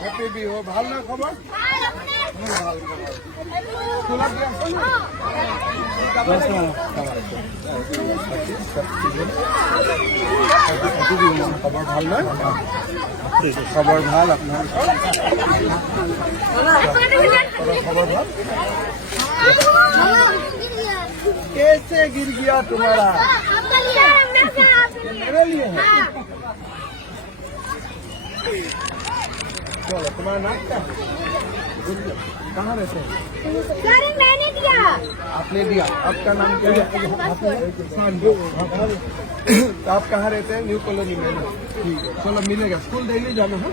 happy Bihu ভাল না খবর খবর ভাল নয় খবর ভাল আপনার খবর ভাল कैसे गिर गया तुम्हारा मेरे लिए है चलो तुम्हारा नाम क्या कहाँ रहते हैं मैंने दिया आपने दिया आपका नाम क्या है तो आप कहाँ रहते हैं न्यू कॉलोनी में ठीक है चलो मिलेगा स्कूल डेली जाना है